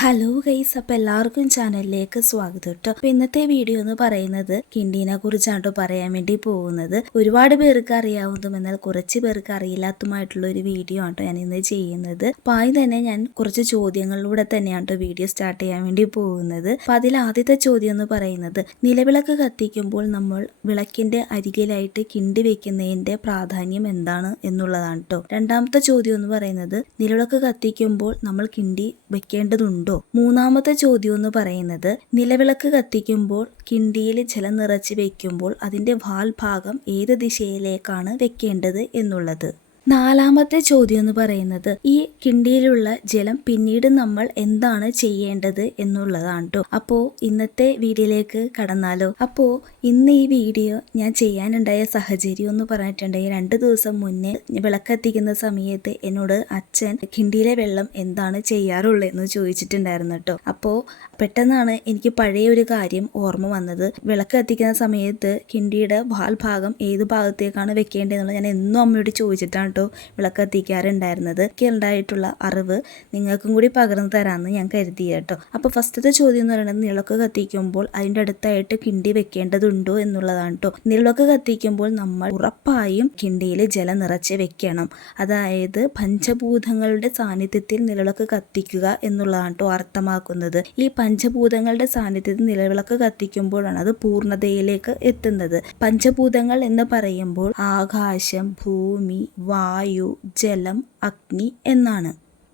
Hello guys, അപ്പോൾ എല്ലാവർക്കും ചാനലിലേക്ക് സ്വാഗതം കേട്ടോ. അപ്പോൾ ഇന്നത്തെ വീഡിയോ എന്ന് പറയുന്നത് കിണ്ടീനെ കുറിച്ചാണ് പറയാൻ വേണ്ടി പോകുന്നത്. ഒരുപാട് പേർക്ക് അറിയാവുന്നതും എന്നാൽ കുറച്ച് പേർക്ക് അറിയില്ലാത്തതുമായിട്ടുള്ള ഒരു വീഡിയോ ആണ് ഞാൻ ഇന്ന് ചെയ്യുന്നത്. അപ്പോൾ ആദ്യം തന്നെ ഞാൻ കുറച്ച് ചോദ്യങ്ങളിലൂടെ തന്നെയാണ് വീഡിയോ സ്റ്റാർട്ട് ചെയ്യാൻ വേണ്ടി പോകുന്നത്. അപ്പോൾ അതിൽ ആദ്യത്തെ ചോദ്യം എന്ന് പറയുന്നത്, നിലവിളക്ക് കത്തിക്കുമ്പോൾ നമ്മൾ വിളക്കിന്റെ അരികിലായിട്ട് കിണ്ടി വെക്കുന്നതിന്റെ പ്രാധാന്യം എന്താണ് എന്നുള്ളതാണ് കേട്ടോ. രണ്ടാമത്തെ ചോദ്യം എന്ന് പറയുന്നത്, നിലവിളക്ക് കത്തിക്കുമ്പോൾ നമ്മൾ കിണ്ടി വെക്കേണ്ടതുണ്ട്. മൂന്നാമത്തെ ചോദ്യം എന്ന് പറയുന്നത്, നിലവിളക്ക് കത്തിക്കുമ്പോൾ കിണ്ടിയിൽ ജലം നിറച്ച് വെക്കുമ്പോൾ അതിന്റെ വാൽ ഭാഗം ഏത് ദിശയിലേക്കാണ് വെക്കേണ്ടത് എന്നുള്ളത്. നാലാമത്തെ ചോദ്യം എന്ന് പറയുന്നത്, ഈ കിണ്ടിയിലുള്ള ജലം പിന്നീട് നമ്മൾ എന്താണ് ചെയ്യേണ്ടത് എന്നുള്ളതാണ് കേട്ടോ. അപ്പോൾ ഇന്നത്തെ വീഡിയോയിലേക്ക് കടന്നാലോ. അപ്പോൾ ഇന്ന് ഈ വീഡിയോ ഞാൻ ചെയ്യാനുണ്ടായ സാഹചര്യം എന്ന് പറഞ്ഞിട്ടുണ്ടെങ്കിൽ, 2 ദിവസം മുന്നേ വിളക്കെത്തിക്കുന്ന സമയത്ത് എന്നോട് അച്ഛൻ കിണ്ടിയിലെ വെള്ളം എന്താണ് ചെയ്യാറുള്ളതെന്ന് ചോദിച്ചിട്ടുണ്ടായിരുന്നു കേട്ടോ. അപ്പോൾ പെട്ടെന്നാണ് എനിക്ക് പഴയ ഒരു കാര്യം ഓർമ്മ വന്നത്. വിളക്ക് കത്തിക്കുന്ന സമയത്ത് കിണ്ടിയുടെ വാൽ ഭാഗം ഏത് ഭാഗത്തേക്കാണ് വെക്കേണ്ടതെന്നുള്ളത് ഞാൻ എന്നും അമ്മയോട് ചോദിച്ചിട്ടാണ് വിളക്ക് കത്തിക്കാറുണ്ടായിരുന്നത്. എനിക്ക് ഉണ്ടായിട്ടുള്ള അറിവ് നിങ്ങൾക്കും കൂടി പകർന്നു തരാമെന്ന് ഞാൻ കരുതി കേട്ടോ. അപ്പോൾ ഫസ്റ്റത്തെ ചോദ്യം എന്ന് പറയുന്നത്, നിലവിളക്ക് കത്തിക്കുമ്പോൾ അതിൻ്റെ അടുത്തായിട്ട് കിണ്ടി വെക്കേണ്ടതുണ്ടോ എന്നുള്ളതാണ് കേട്ടോ. നിലവിളക്ക് കത്തിക്കുമ്പോൾ നമ്മൾ ഉറപ്പായും കിണ്ടിയിൽ ജലം നിറച്ച് വെക്കണം. അതായത് പഞ്ചഭൂതങ്ങളുടെ സാന്നിധ്യത്തിൽ നിലവിളക്ക് കത്തിക്കുക എന്നുള്ളതാണ് കേട്ടോ അർത്ഥമാക്കുന്നത്. ഈ പഞ്ചഭൂതങ്ങളുടെ സാന്നിധ്യത്തിൽ നിലവിളക്ക് കത്തിക്കുമ്പോഴാണ് അത് പൂർണ്ണതയിലേക്ക് എത്തുന്നത്. പഞ്ചഭൂതങ്ങൾ എന്ന് പറയുമ്പോൾ ആകാശം, ഭൂമി, വായു, ജലം, അഗ്നി എന്നാണ്.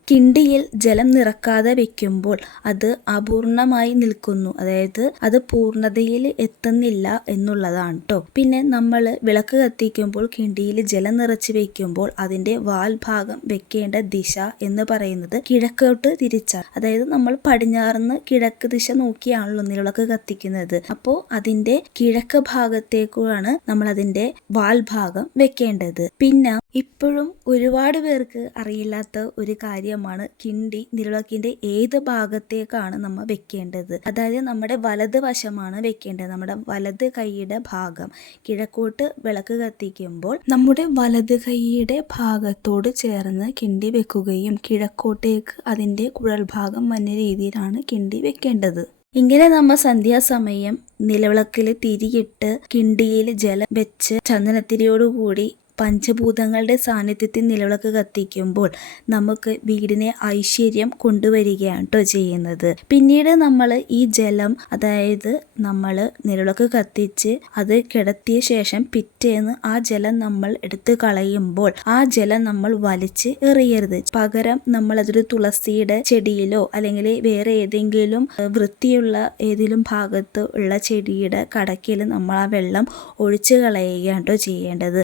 കിണ്ടിയിൽ ജലം നിറക്കാതെ വെക്കുമ്പോൾ അത് അപൂർണമായി നിൽക്കുന്നു, അതായത് അത് പൂർണ്ണതയിൽ എത്തുന്നില്ല എന്നുള്ളതാണ് കേട്ടോ. പിന്നെ നമ്മൾ വിളക്ക് കത്തിക്കുമ്പോൾ കിണ്ടിയിൽ ജലം നിറച്ച് വെക്കുമ്പോൾ അതിന്റെ വാൽ ഭാഗം വെക്കേണ്ട ദിശ എന്ന് പറയുന്നത് കിഴക്കോട്ട് തിരിച്ചാണ്. അതായത് നമ്മൾ പടിഞ്ഞാറുന്ന് കിഴക്ക് ദിശ നോക്കിയാണല്ലോ നിലവിളക്ക് കത്തിക്കുന്നത്. അപ്പോൾ അതിന്റെ കിഴക്ക് ഭാഗത്തേക്കാണ് നമ്മൾ അതിന്റെ വാൽ ഭാഗം വെക്കേണ്ടത്. പിന്നെ ഇപ്പോഴും ഒരുപാട് പേർക്ക് അറിയില്ലാത്ത ഒരു കാര്യമാണ്, കിണ്ടി നിലവിളക്കിന്റെ ഏത് ഭാഗത്തേക്കാണ് നമ്മൾ വെക്കേണ്ടത്. അതായത് നമ്മുടെ വലത് വശമാണ് വെക്കേണ്ടത്. നമ്മുടെ വലത് കൈയുടെ ഭാഗം കിഴക്കോട്ട് വിളക്ക് കത്തിക്കുമ്പോൾ നമ്മുടെ വലത് കൈയുടെ ഭാഗത്തോട് ചേർന്ന് കിണ്ടി വെക്കുകയും കിഴക്കോട്ടേക്ക് അതിന്റെ കുഴൽ ഭാഗം വന്ന രീതിയിലാണ് കിണ്ടി വെക്കേണ്ടത്. ഇങ്ങനെ നമ്മൾ സന്ധ്യാസമയം നിലവിളക്കിൽ തിരിയിട്ട് കിണ്ടിയിൽ ജലം വെച്ച് ചന്ദനത്തിരിയോടുകൂടി പഞ്ചഭൂതങ്ങളുടെ സാന്നിധ്യത്തിൽ നിലവിളക്ക് കത്തിക്കുമ്പോൾ നമുക്ക് വീടിനെ ഐശ്വര്യം കൊണ്ടുവരികയാണ് കേട്ടോ ചെയ്യുന്നത്. പിന്നീട് നമ്മൾ ഈ ജലം, അതായത് നമ്മൾ നിലവിളക്ക് കത്തിച്ച് അത് കിടത്തിയ ശേഷം പിറ്റേന്ന് ആ ജലം നമ്മൾ എടുത്ത് കളയുമ്പോൾ ആ ജലം നമ്മൾ വലിച്ച് എറിയരുത്. പകരം നമ്മൾ അതൊരു തുളസിയുടെ ചെടിയിലോ അല്ലെങ്കിൽ വേറെ ഏതെങ്കിലും വൃത്തിയുള്ള ഏതെങ്കിലും ഭാഗത്ത് ഉള്ള ചെടിയുടെ കടക്കിൽ നമ്മൾ ആ വെള്ളം ഒഴിച്ചു കളയുകയാണ് കേട്ടോ ചെയ്യേണ്ടത്.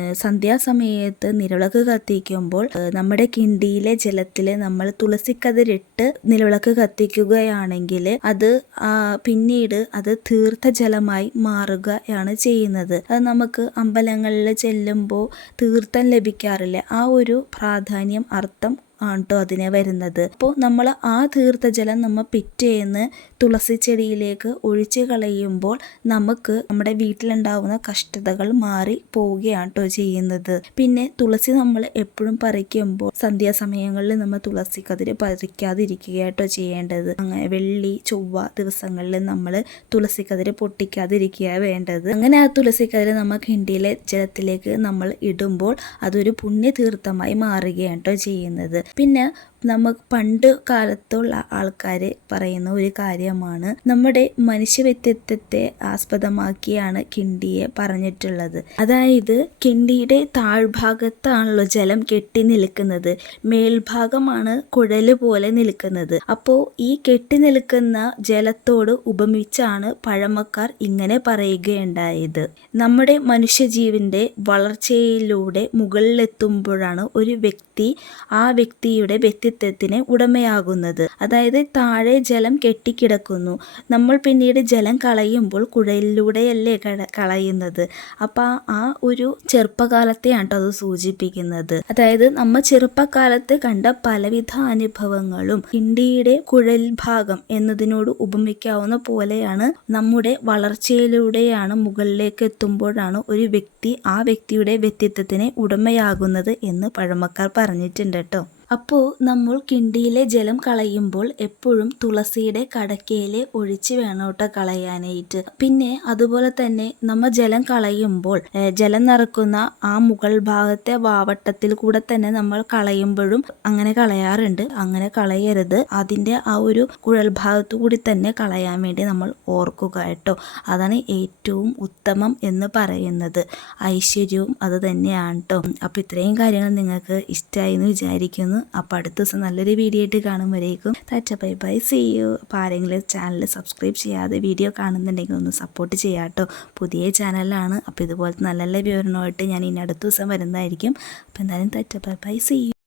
സമയത്ത് നിലവിളക്ക് കത്തിക്കുമ്പോൾ നമ്മുടെ കിണ്ടിയിലെ ജലത്തിൽ നമ്മൾ തുളസിക്കതിരിട്ട് നിലവിളക്ക് കത്തിക്കുകയാണെങ്കിൽ അത് പിന്നീട് അത് തീർത്ഥജലമായി മാറുകയാണ് ചെയ്യുന്നത്. അത് നമുക്ക് അമ്പലങ്ങളിൽ ചെല്ലുമ്പോൾ തീർത്ഥം ലഭിക്കാറില്ല. ആ ഒരു പ്രാധാന്യം, അർത്ഥം ആട്ടോ അതിനെ വരുന്നത്. അപ്പോൾ നമ്മൾ ആ തീർത്ഥജലം നമ്മൾ പിറ്റേന്ന് തുളസി ചെടിയിലേക്ക് ഒഴിച്ചു കളയുമ്പോൾ നമുക്ക് നമ്മുടെ വീട്ടിലുണ്ടാവുന്ന കഷ്ടതകൾ മാറി പോവുകയാണ് കേട്ടോ ചെയ്യുന്നത്. പിന്നെ തുളസി നമ്മൾ എപ്പോഴും പറിക്കുമ്പോൾ സന്ധ്യാസമയങ്ങളിൽ നമ്മൾ തുളസി കതിര് പറിക്കാതിരിക്കുകയാട്ടോ ചെയ്യേണ്ടത്. അങ്ങനെ വെള്ളി, ചൊവ്വ ദിവസങ്ങളിൽ നമ്മൾ തുളസി കതിര് പൊട്ടിക്കാതിരിക്കുക വേണ്ടത്. അങ്ങനെ ആ തുളസി കതിര് നമ്മൾ കിണ്ടിയിലെ ജലത്തിലേക്ക് നമ്മൾ ഇടുമ്പോൾ അതൊരു പുണ്യതീർത്ഥമായി മാറുകയാണ് കേട്ടോ ചെയ്യുന്നത്. പിന്നെ നമുക്ക് പണ്ട് കാലത്തുള്ള ആൾക്കാർ പറയുന്ന ഒരു കാര്യമാണ്, നമ്മുടെ മനുഷ്യ വ്യക്തിത്വത്തെ ആസ്പദമാക്കിയാണ് കിണ്ടിയെ പറഞ്ഞിട്ടുള്ളത്. അതായത് കിണ്ടിയുടെ താഴ്ഭാഗത്താണല്ലോ ജലം കെട്ടി നിൽക്കുന്നത്, മേൽഭാഗമാണ് കുഴല് പോലെ നിൽക്കുന്നത്. അപ്പോൾ ഈ കെട്ടി നിൽക്കുന്ന ജലത്തോട് ഉപമിച്ചാണ് പഴമക്കാർ ഇങ്ങനെ പറയുകയുണ്ടായത്. നമ്മുടെ മനുഷ്യജീവന്റെ വളർച്ചയിലൂടെ മുകളിലെത്തുമ്പോഴാണ് ഒരു വ്യക്തി ആ വ്യക്തിയുടെ വ്യക്തിത്വത്തിന് ഉടമയാകുന്നത്. അതായത് താഴെ ജലം കെട്ടിക്കിടക്കുന്നു, നമ്മൾ പിന്നീട് ജലം കളയുമ്പോൾ കുഴലിലൂടെയല്ലേ കളയുന്നത്. അപ്പം ആ ഒരു ചെറുപ്പകാലത്തെയാണ് അത് സൂചിപ്പിക്കുന്നത്. അതായത് നമ്മൾ ചെറുപ്പകാലത്ത് കണ്ട പലവിധ അനുഭവങ്ങളും കിണ്ടിയുടെ കുഴൽ ഭാഗം എന്നതിനോട് ഉപമിക്കാവുന്ന പോലെയാണ്. നമ്മുടെ വളർച്ചയിലൂടെയാണ് മുകളിലേക്ക് എത്തുമ്പോഴാണ് ഒരു വ്യക്തി ആ വ്യക്തിയുടെ വ്യക്തിത്വത്തിന് ഉടമയാകുന്നത് എന്ന് പഴമക്കാർ പറഞ്ഞിട്ടുണ്ട് കേട്ടോ. അപ്പോൾ നമ്മൾ കിണ്ടിയിലെ ജലം കളയുമ്പോൾ എപ്പോഴും തുളസിയുടെ കടക്കയിലെ ഒഴിച്ച് വേണം കേട്ടോ കളയാനായിട്ട്. പിന്നെ അതുപോലെ തന്നെ നമ്മൾ ജലം കളയുമ്പോൾ ജലം നിറക്കുന്ന ആ മുകൾ ഭാഗത്തെ വാവട്ടത്തിൽ കൂടെ തന്നെ നമ്മൾ കളയുമ്പോഴും അങ്ങനെ കളയാറുണ്ട്. അങ്ങനെ കളയരുത്, അതിൻ്റെ ആ ഒരു കുഴൽ ഭാഗത്തു കൂടി തന്നെ കളയാൻ വേണ്ടി നമ്മൾ ഓർക്കുക കേട്ടോ. അതാണ് ഏറ്റവും ഉത്തമം എന്ന് പറയുന്നത്. ഐശ്വര്യവും അത് തന്നെയാണ് കേട്ടോ. അപ്പോൾ ഇത്രയും കാര്യങ്ങൾ നിങ്ങൾക്ക് ഇഷ്ടമായി എന്ന് വിചാരിക്കുന്നു. അപ്പോൾ അടുത്ത ദിവസം നല്ലൊരു വീഡിയോ ആയിട്ട് കാണുമ്പോഴേക്കും ta ta bye bye, see you. അപ്പോൾ ആരെങ്കിലും ചാനൽ സബ്സ്ക്രൈബ് ചെയ്യാതെ വീഡിയോ കാണുന്നുണ്ടെങ്കിൽ ഒന്ന് സപ്പോർട്ട് ചെയ്യാം കേട്ടോ. പുതിയ ചാനലാണ്. അപ്പോൾ ഇതുപോലത്തെ നല്ല നല്ല വിവരണമായിട്ട് ഞാൻ ഇനി അടുത്ത ദിവസം വരുന്നതായിരിക്കും. അപ്പോൾ എന്തായാലും tata bye bye, see U.